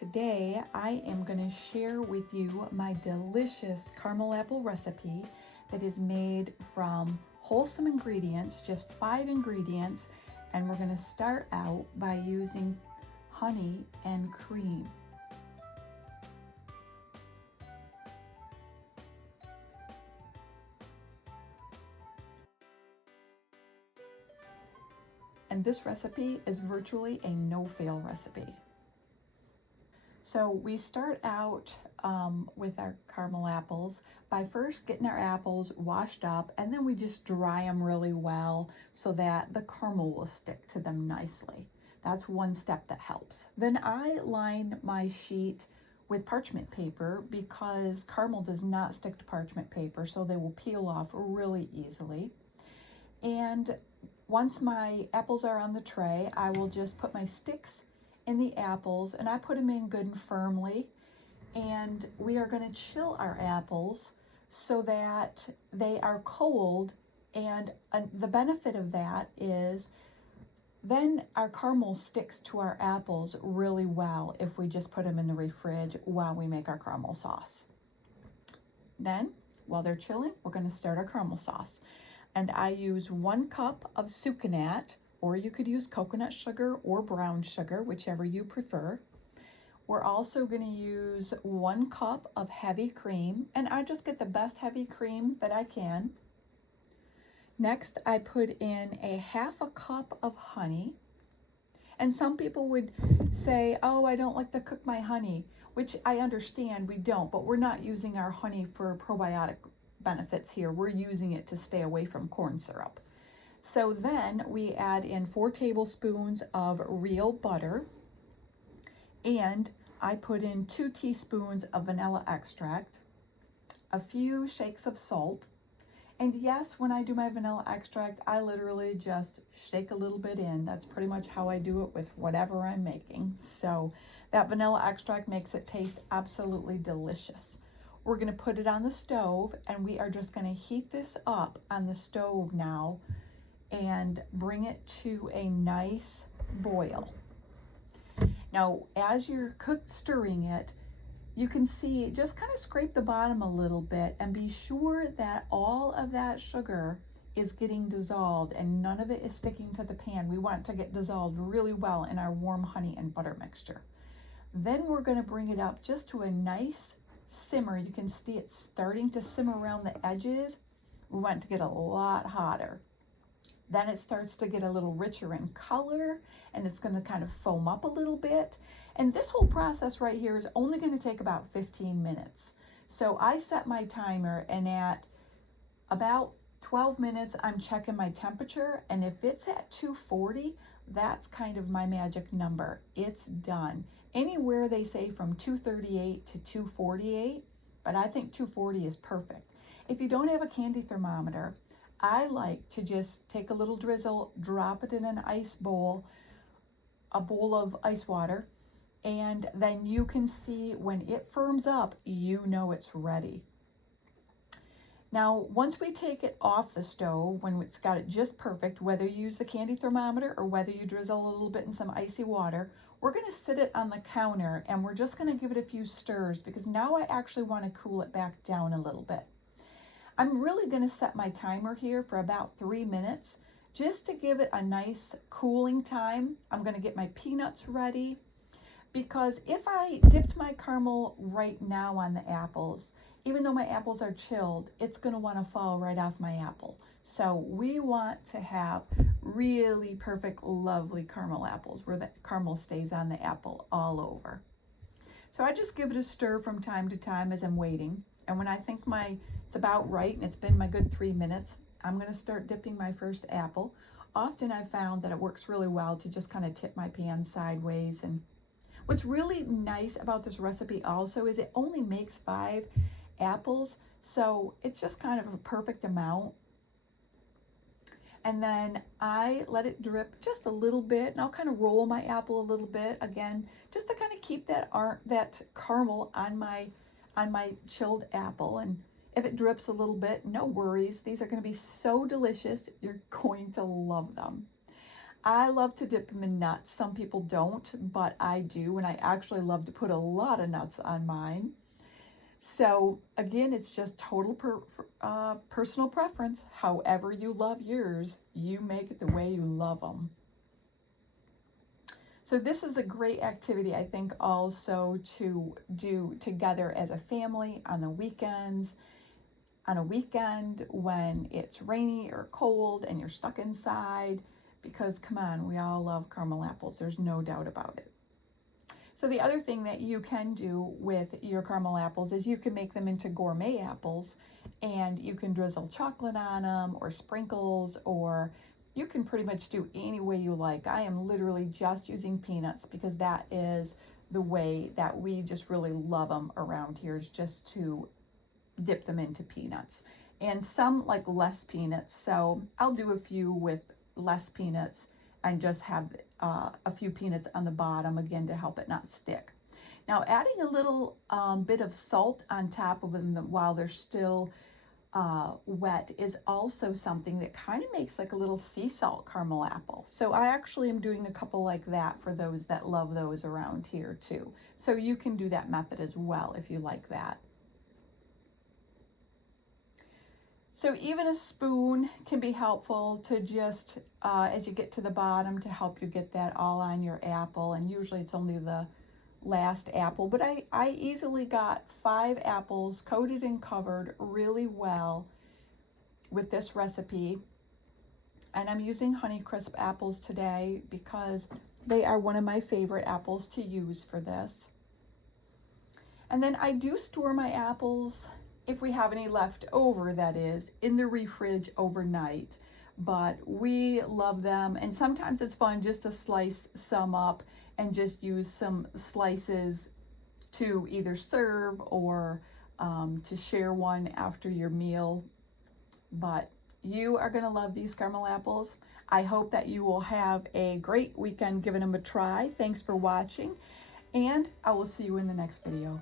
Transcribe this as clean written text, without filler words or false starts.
Today I am going to share with you my delicious caramel apple recipe that is made from wholesome ingredients, just 5 ingredients, and we're going to start out by using honey and cream. And this recipe is virtually a no-fail recipe. So we start out with our caramel apples by first getting our apples washed up, and then we just dry them really well so that the caramel will stick to them nicely. That's one step that helps. Then I line my sheet with parchment paper because caramel does not stick to parchment paper, so they will peel off really easily. And once my apples are on the tray, I will just put my sticks in the apples, and I put them in good and firmly, and we are going to chill our apples so that they are cold. And the benefit of that is then our caramel sticks to our apples really well if we just put them in the fridge while we make our caramel sauce. Then while they're chilling, we're going to start our caramel sauce, and I use 1 cup of sucanat, or you could use coconut sugar or brown sugar, whichever you prefer. We're also going to use 1 cup of heavy cream, and I just get the best heavy cream that I can. Next, I put in a 1/2 cup of honey. And some people would say, oh, I don't like to cook my honey, which I understand we don't, but we're not using our honey for probiotic benefits here. We're using it to stay away from corn syrup. So then we add in 4 tablespoons of real butter, and I put in 2 teaspoons of vanilla extract, a few shakes of salt, and yes, when I do my vanilla extract, I literally just shake a little bit in. That's pretty much how I do it with whatever I'm making. So that vanilla extract makes it taste absolutely delicious. We're going to put it on the stove, and we are just going to heat this up on the stove now and bring it to a nice boil. Now, as you're stirring it, you can see, just kind of scrape the bottom a little bit and be sure that all of that sugar is getting dissolved and none of it is sticking to the pan. We want it to get dissolved really well in our warm honey and butter mixture. Then we're going to bring it up just to a nice simmer. You can see it starting to simmer around the edges. We want it to get a lot hotter. Then it starts to get a little richer in color, and it's going to kind of foam up a little bit. And this whole process right here is only going to take about 15 minutes. So I set my timer, and at about 12 minutes, I'm checking my temperature. And if it's at 240, that's kind of my magic number. It's done. Anywhere they say from 238 to 248, but I think 240 is perfect. If you don't have a candy thermometer, I like to just take a little drizzle, drop it in an ice bowl, a bowl of ice water, and then you can see when it firms up, you know it's ready. Now, once we take it off the stove, when it's got it just perfect, whether you use the candy thermometer or whether you drizzle a little bit in some icy water, we're going to sit it on the counter, and we're just going to give it a few stirs because now I actually want to cool it back down a little bit. I'm really going to set my timer here for about 3 minutes just to give it a nice cooling time. I'm going to get my peanuts ready, because if I dipped my caramel right now on the apples, even though my apples are chilled, it's going to want to fall right off my apple. So we want to have really perfect, lovely caramel apples where the caramel stays on the apple all over. So I just give it a stir from time to time as I'm waiting. And when I think it's about right and it's been my good 3 minutes, I'm going to start dipping my first apple. Often I've found that it works really well to just kind of tip my pan sideways. And what's really nice about this recipe also is it only makes 5 apples, so it's just kind of a perfect amount. And then I let it drip just a little bit, and I'll kind of roll my apple a little bit again, just to kind of keep that caramel on my chilled apple. And if it drips a little bit, no worries. These are going to be so delicious. You're going to love them. I love to dip them in nuts. Some people don't, but I do, and I actually love to put a lot of nuts on mine. So again, it's just total personal preference. However you love yours, you make it the way you love them. So this is a great activity, I think, also to do together as a family on the weekends, on a weekend when it's rainy or cold and you're stuck inside, because come on, we all love caramel apples. There's no doubt about it. So the other thing that you can do with your caramel apples is you can make them into gourmet apples, and you can drizzle chocolate on them or sprinkles, or you can pretty much do any way you like. I am literally just using peanuts because that is the way that we just really love them around here, is just to dip them into peanuts. And some like less peanuts, so I'll do a few with less peanuts and just have a few peanuts on the bottom, again, to help it not stick. Now, adding a little bit of salt on top of them while they're still wet is also something that kind of makes like a little sea salt caramel apple. So I actually am doing a couple like that for those that love those around here too. So you can do that method as well if you like that. So even a spoon can be helpful to just, as you get to the bottom, to help you get that all on your apple. And usually it's only the last apple, but I easily got 5 apples coated and covered really well with this recipe. And I'm using Honeycrisp apples today because they are one of my favorite apples to use for this. And then I do store my apples, if we have any left over, that is, in the refrige overnight. But we love them, and sometimes it's fun just to slice some up and just use some slices to either serve or to share one after your meal. But you are going to love these caramel apples. I hope that you will have a great weekend giving them a try. Thanks for watching, and I will see you in the next video.